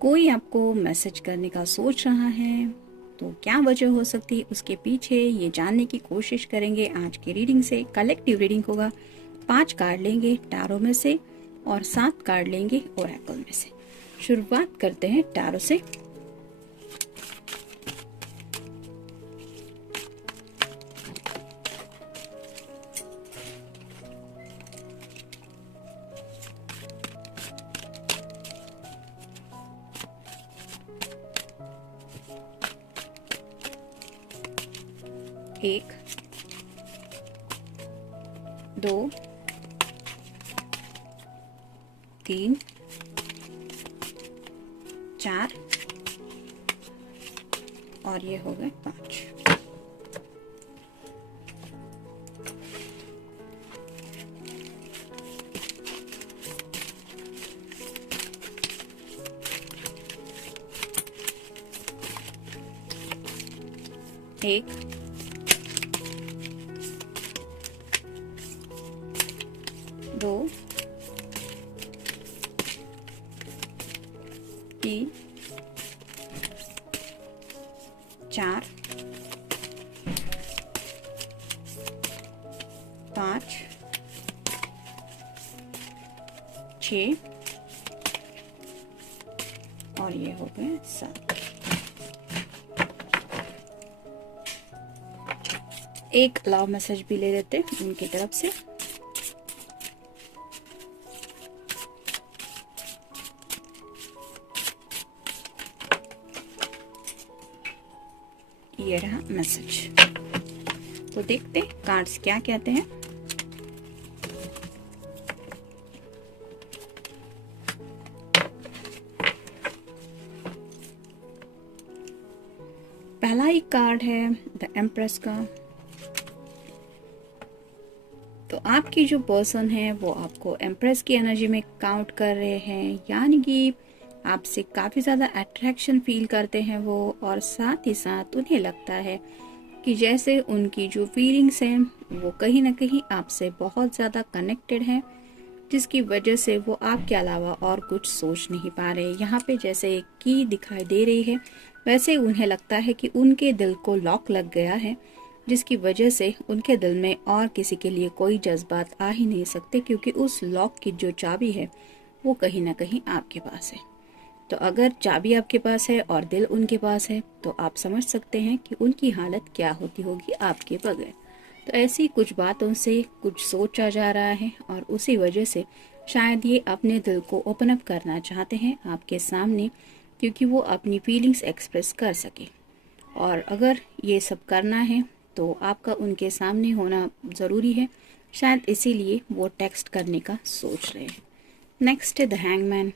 कोई आपको मैसेज करने का सोच रहा है, तो क्या वजह हो सकती है उसके पीछे, ये जानने की कोशिश करेंगे आज की रीडिंग से। कलेक्टिव रीडिंग होगा। 5 कार्ड लेंगे टैरो में से और 7 कार्ड लेंगे ओरेकल में से। शुरुआत करते हैं टैरो से। एक, 2, 3, 4 और ये हो गए 5। एक, 2, 3, 4, 5, 6 और ये हो गए 7। एक लव मैसेज भी ले लेते उनकी तरफ से। ये रहा मैसेज। तो देखते कार्ड्स क्या कहते हैं। पहला ही कार्ड है द एम्प्रेस का। तो आपकी जो पर्सन है वो आपको एम्प्रेस की एनर्जी में काउंट कर रहे हैं, यानी कि आपसे काफ़ी ज़्यादा अट्रैक्शन फील करते हैं वो, और साथ ही साथ उन्हें लगता है कि जैसे उनकी जो फीलिंग्स हैं वो कहीं ना कहीं आपसे बहुत ज़्यादा कनेक्टेड हैं, जिसकी वजह से वो आपके अलावा और कुछ सोच नहीं पा रहे। यहाँ पे जैसे एक की दिखाई दे रही है, वैसे उन्हें लगता है कि उनके दिल को लॉक लग गया है, जिसकी वजह से उनके दिल में और किसी के लिए कोई जज्बात आ ही नहीं सकते, क्योंकि उस लॉक की जो चाबी है वो कहीं ना कहीं आपके पास है। तो अगर चाबी आपके पास है और दिल उनके पास है, तो आप समझ सकते हैं कि उनकी हालत क्या होती होगी आपके बगैर। तो ऐसी कुछ बातों से कुछ सोचा जा रहा है, और उसी वजह से शायद ये अपने दिल को ओपन अप करना चाहते हैं आपके सामने, क्योंकि वो अपनी फीलिंग्स एक्सप्रेस कर सके। और अगर ये सब करना है तो आपका उनके सामने होना ज़रूरी है, शायद इसीलिए वो टेक्स्ट करने का सोच रहे हैं। नेक्स्ट है द हैंगमैन।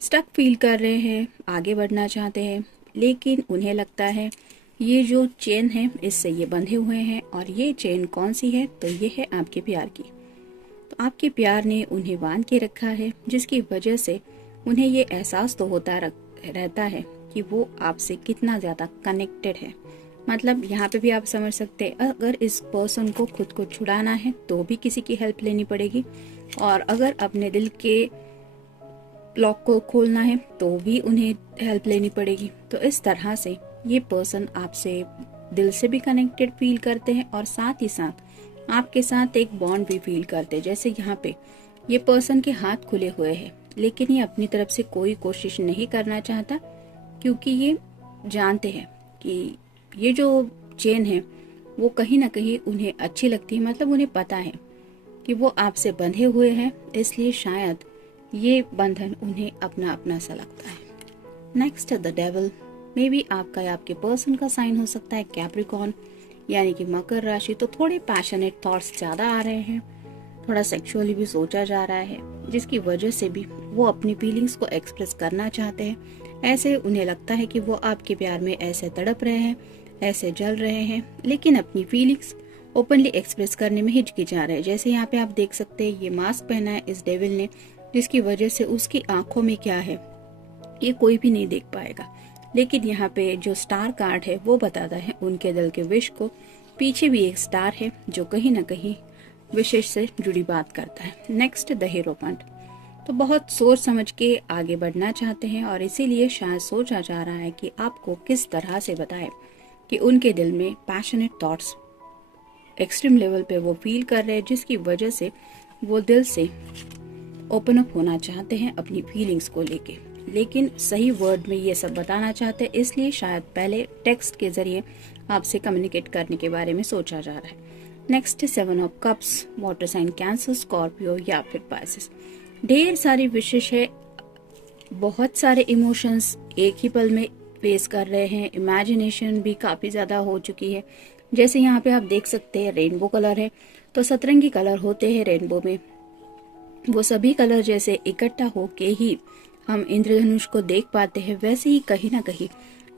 स्टक फील कर रहे हैं, आगे बढ़ना चाहते हैं, लेकिन उन्हें लगता है ये जो चेन है इससे ये बंधे हुए हैं, और ये चेन कौन सी है, तो ये है आपके प्यार की। तो आपके प्यार ने उन्हें बांध के रखा है, जिसकी वजह से उन्हें ये एहसास तो होता रहता है कि वो आपसे कितना ज़्यादा कनेक्टेड है। मतलब यहाँ पे भी आप समझ सकते हैं, अगर इस पर्सन को खुद को छुड़ाना है तो भी किसी की हेल्प लेनी पड़ेगी, और अगर अपने दिल के लॉक को खोलना है तो भी उन्हें हेल्प लेनी पड़ेगी। तो इस तरह से ये पर्सन आपसे दिल से भी कनेक्टेड फील करते हैं, और साथ ही साथ आपके साथ एक बॉन्ड भी फील करते हैं। जैसे यहाँ पे ये पर्सन के हाथ खुले हुए हैं, लेकिन ये अपनी तरफ से कोई कोशिश नहीं करना चाहता, क्योंकि ये जानते हैं कि ये जो चेन है वो कहीं ना कहीं उन्हें अच्छी लगती है। मतलब उन्हें पता है कि वो आपसे बंधे हुए हैं, इसलिए शायद ये बंधन उन्हें अपना अपना सा लगता है। Next the devil. May be आपका या आपके पर्सन का साइन हो सकता है कैप्रिकॉर्न, यानी कि मकर राशि। तो थोड़े पैशनेट थॉट्स ज़्यादा आ रहे हैं, थोड़ा सेक्सुअली भी सोचा जा रहा है, जिसकी वजह से भी वो अपनी फीलिंग्स को एक्सप्रेस करना चाहते हैं। ऐसे उन्हें लगता है कि वो आपके प्यार में ऐसे तड़प रहे हैं, ऐसे जल रहे हैं, लेकिन अपनी फीलिंग्स ओपनली एक्सप्रेस करने में हिचकिचा रहे हैं। जैसे यहाँ पे आप देख सकते हैं ये मास्क पहना है इस डेविल ने, जिसकी वजह से उसकी आंखों में क्या है ये कोई भी नहीं देख पाएगा। लेकिन यहाँ पे जो स्टार कार्ड है वो बताता है उनके दिल के विश को। पीछे भी एक स्टार है जो कहीं ना कहीं विशेष से जुड़ी बात करता है। Next the hero point. तो बहुत सोच समझ के आगे बढ़ना चाहते हैं और इसीलिए शायद सोचा जा रहा है कि आपको किस तरह से बताएं कि उनके दिल में पैशनेट थॉट्स एक्सट्रीम लेवल पे वो फील कर रहे हैं, जिसकी वजह से वो दिल से ओपन अप होना चाहते हैं अपनी फीलिंग्स को लेके, लेकिन सही वर्ड में ये सब बताना चाहते हैं, इसलिए शायद पहले टेक्स्ट के जरिए आपसे कम्युनिकेट करने के बारे में सोचा जा रहा है। Next 7 of cups, water sign Cancer, Scorpio या फिर पाइसेस। ढेर सारी विशेष है, बहुत सारे इमोशंस एक ही पल में फेस कर रहे हैं, इमेजिनेशन भी काफी ज्यादा हो चुकी है। जैसे यहाँ पे आप देख सकते हैं रेनबो कलर है, तो सतरंगी कलर होते हैं रेनबो में, वो सभी कलर जैसे इकट्ठा होके ही हम इंद्रधनुष को देख पाते हैं, वैसे ही कहीं ना कहीं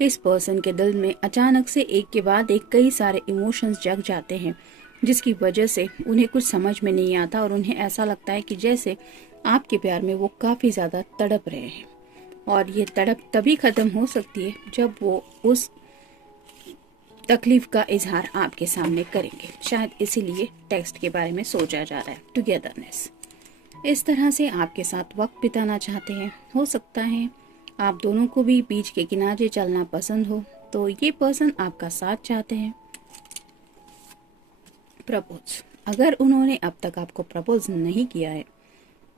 इस पर्सन के दिल में अचानक से एक के बाद एक कई सारे इमोशंस जग जाते हैं, जिसकी वजह से उन्हें कुछ समझ में नहीं आता और उन्हें ऐसा लगता है कि जैसे आपके प्यार में वो काफी ज्यादा तड़प रहे हैं। और ये तड़प तभी खत्म हो सकती है जब वो उस तकलीफ का इजहार आपके सामने करेंगे। शायद इसीलिए टेक्स्ट के बारे में सोचा जा रहा है, टुगेदरनेस। इस तरह से आपके साथ वक्त बिताना चाहते हैं। हो सकता है आप दोनों को भी बीच के किनारे चलना पसंद हो, तो ये पर्सन आपका साथ चाहते हैं। प्रपोज, अगर उन्होंने अब तक आपको प्रपोज नहीं किया है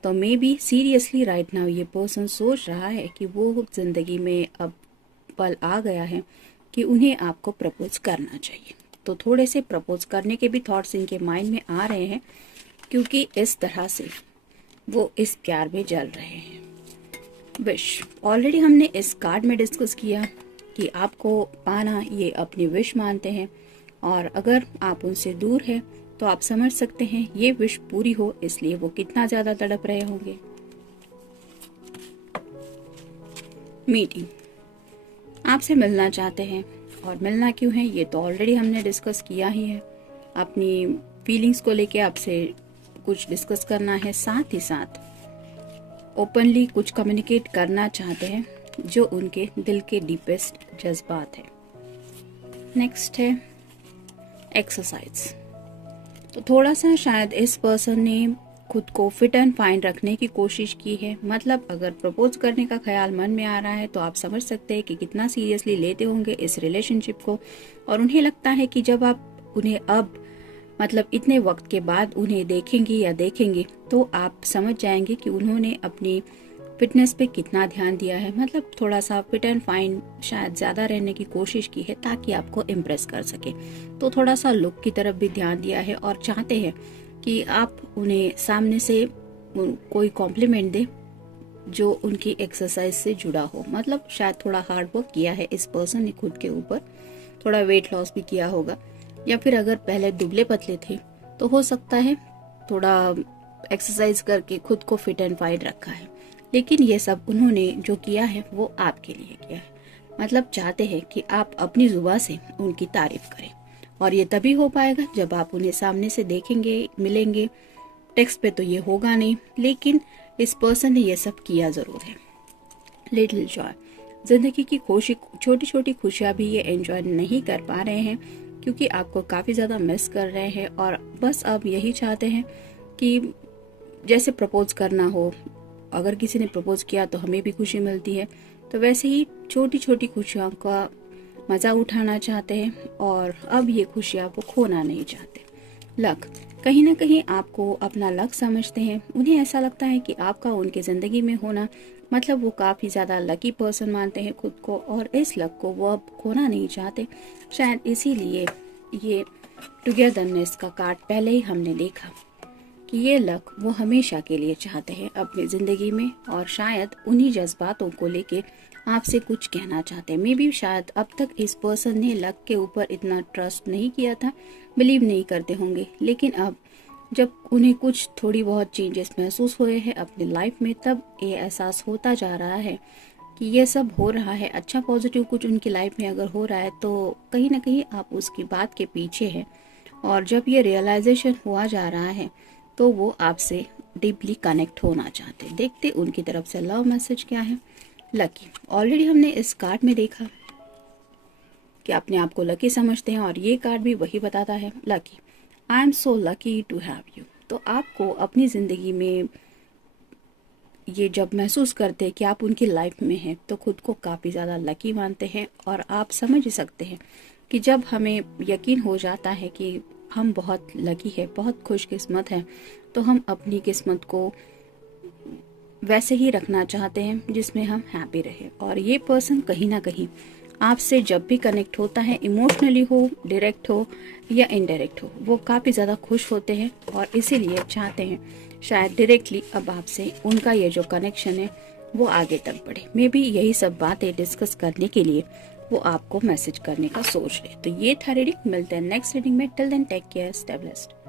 तो may be seriously right now ये पर्सन सोच रहा है कि वो जिंदगी में अब पल आ गया है कि उन्हें आपको प्रपोज करना चाहिए। तो थोड़े से प्रपोज करने के भी थॉट्स इनके माइंड में आ रहे हैं, क्योंकि इस तरह से वो इस प्यार में जल रहे हैं। विश, ऑलरेडी हमने इस कार्ड में डिस्कस किया कि आपको पाना ये अपनी विश मानते हैं, और अगर आप उनसे दूर हैं तो आप समझ सकते हैं ये विश पूरी हो इसलिए वो कितना ज्यादा तड़प रहे होंगे। मीटिंग, आपसे मिलना चाहते हैं, और मिलना क्यों है ये तो ऑलरेडी हमने डिस्कस किया ही है। अपनी फीलिंग्स को लेके आपसे कुछ डिस्कस करना है, साथ ही साथ ओपनली कुछ कम्युनिकेट करना चाहते हैं जो उनके दिल के डीपेस्ट जज्बात है। नेक्स्ट है एक्सरसाइज। तो थोड़ा सा शायद इस पर्सन ने खुद को फिट एंड फाइन रखने की कोशिश की है। मतलब अगर प्रपोज करने का ख्याल मन में आ रहा है तो आप समझ सकते हैं कि कितना सीरियसली लेते होंगे इस रिलेशनशिप को, और उन्हें लगता है कि जब आप उन्हें अब मतलब इतने वक्त के बाद उन्हें देखेंगी या देखेंगे तो आप समझ जाएंगे कि उन्होंने अपनी फिटनेस पे कितना ध्यान दिया है। मतलब थोड़ा सा फिट एंड फाइन शायद ज्यादा रहने की कोशिश की है ताकि आपको इम्प्रेस कर सके। तो थोड़ा सा लुक की तरफ भी ध्यान दिया है और चाहते हैं कि आप उन्हें सामने से कोई कॉम्प्लीमेंट दे जो उनकी एक्सरसाइज से जुड़ा हो। मतलब शायद थोड़ा हार्ड वर्क किया है इस पर्सन ने खुद के ऊपर, थोड़ा वेट लॉस भी किया होगा, या फिर अगर पहले दुबले पतले थे तो हो सकता है थोड़ा एक्सरसाइज करके खुद को फिट एंड फाइन रखा है। लेकिन ये सब उन्होंने जो किया है वो आपके लिए किया है। मतलब चाहते हैं कि आप अपनी जुबान से उनकी तारीफ करें, और ये तभी हो पाएगा जब आप उन्हें सामने से देखेंगे, मिलेंगे। टेक्स्ट पे तो ये होगा नहीं, लेकिन इस पर्सन ने ये सब किया जरूर है। लिटिल जॉय, जिंदगी की खुशी, छोटी छोटी खुशियां भी ये एंजॉय नहीं कर पा रहे हैं क्योंकि आपको काफी ज्यादा मिस कर रहे हैं, और बस अब यही चाहते हैं कि जैसे प्रपोज करना हो, अगर किसी ने प्रपोज किया तो हमें भी खुशी मिलती है, तो वैसे ही छोटी छोटी खुशियों का मजा उठाना चाहते हैं, और अब ये खुशियां वो खोना नहीं चाहते। लक, कहीं ना कहीं आपको अपना लक समझते हैं। उन्हें ऐसा लगता है कि आपका उनके जिंदगी में होना मतलब वो काफी ज्यादा लकी पर्सन मानते हैं खुद को, और इस लक को वो अब खोना नहीं चाहते। शायद इसीलिए ये टुगेदरनेस का कार्ड पहले ही हमने देखा कि ये लक वो हमेशा के लिए चाहते हैं अपनी जिंदगी में, और शायद उन्हीं जज्बातों को लेके आपसे कुछ कहना चाहते हैं। मे बी शायद अब तक इस पर्सन ने लक के ऊपर इतना ट्रस्ट नहीं किया था, बिलीव नहीं करते होंगे, लेकिन अब जब उन्हें कुछ थोड़ी बहुत चेंजेस महसूस हुए हैं अपनी लाइफ में, तब ये एहसास होता जा रहा है कि ये सब हो रहा है। अच्छा पॉजिटिव कुछ उनकी लाइफ में अगर हो रहा है तो कहीं ना कहीं आप उसकी बात के पीछे हैं, और जब ये रियलाइजेशन हुआ जा रहा है तो वो आपसे डीपली कनेक्ट होना चाहते हैं। देखते उनकी तरफ से लव मैसेज क्या है। लकी, ऑलरेडी हमने इस कार्ड में देखा कि अपने आप को लकी समझते हैं और ये कार्ड भी वही बताता है, lucky, I am so lucky to have you. तो आपको अपनी ज़िंदगी में ये जब महसूस करते हैं कि आप उनकी लाइफ में हैं तो खुद को काफ़ी ज़्यादा लकी मानते हैं। और आप समझ सकते हैं कि जब हमें यकीन हो जाता है कि हम बहुत लकी है, बहुत खुशकिस्मत हैं, तो हम अपनी किस्मत को वैसे ही रखना चाहते हैं जिसमें हम हैप्पी रहें। और ये पर्सन कहीं ना कहीं आपसे जब भी कनेक्ट होता है, इमोशनली हो, डायरेक्ट हो या इनडायरेक्ट हो, वो काफ़ी ज़्यादा खुश होते हैं और इसीलिए चाहते हैं शायद डायरेक्टली अब आपसे उनका ये जो कनेक्शन है वो आगे तक बढ़े। मे बी यही सब बातें डिस्कस करने के लिए वो आपको मैसेज करने का सोच रहे। तो ये था रीडिंग, मिलते हैं नेक्स्ट रीडिंग में। Till then take care, stay blessed.